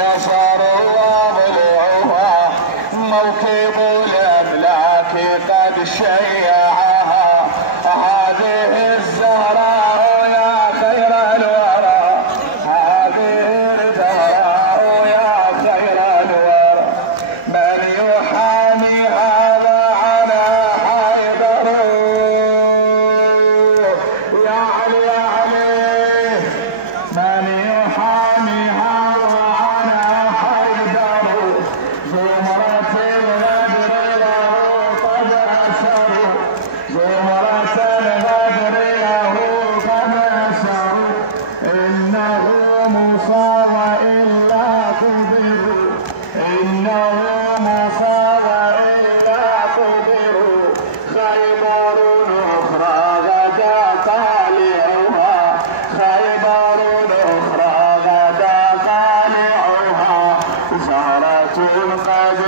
انتصروا وضلعوها موكب الأملاك قد شيعها هذه الزهراء يا خير الورى هذه الزهراء يا خير الورى من يحامي هذا على حيدر يا علي يا علي من يحامي هذا على حيدر زمرة الغدر له قد أسروا زمرة الغدر له قد أسروا إنه مصاب إلا قدروا إنه مصاب إلا قدروا خيبر أخرى غدا طالعها خيبر أخرى غدا طالعها زهرة قد